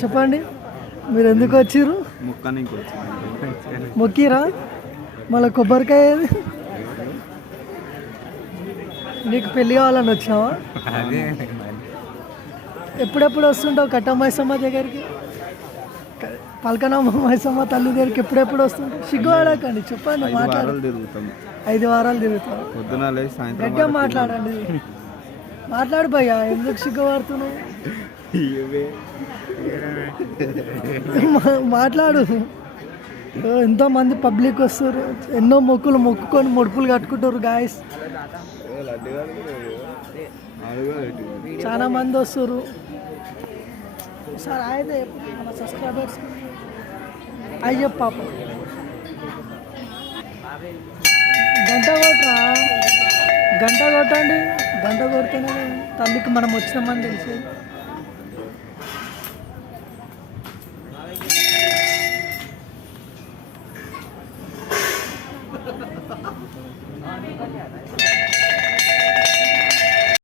చెప్పండి, మీరు ఎందుకు వచ్చిర్రు? మొక్కిరా? మళ్ళీ కొబ్బరికాయ ఏది? నీకు పెళ్ళి కావాలని వచ్చినావా? ఎప్పుడెప్పుడు వస్తుంటావు కట్టమ్మైసమ్మ దగ్గరికి, పలకనమ్మ మైసమ్మ తల్లి దగ్గరికి ఎప్పుడెప్పుడు వస్తుంటావు? సిగ్గుపడకండి, చెప్పండి. మాట్లాడు. 5 వారాలు తిరుగుతాం. గట్టిగా మాట్లాడండి. మాట్లాడు భయ్యా, ఎందుకు సిగ్గుపడుతున్నావు? మాట్లాడు. ఎంతోమంది పబ్లిక్ వస్తారు, ఎన్నో మొక్కులు మొక్కుకొని ముడుపులు కట్టుకుంటారు గాయస్. చాలా మంది వస్తారు. సార్ అయితే మన సబ్స్క్రైబర్స్ అయ్యో పాప గంట కొట్టరా, గంట కొట్టండి. గంట కొడితేనే తల్లికి మనం వచ్చినామని తెలిసేది.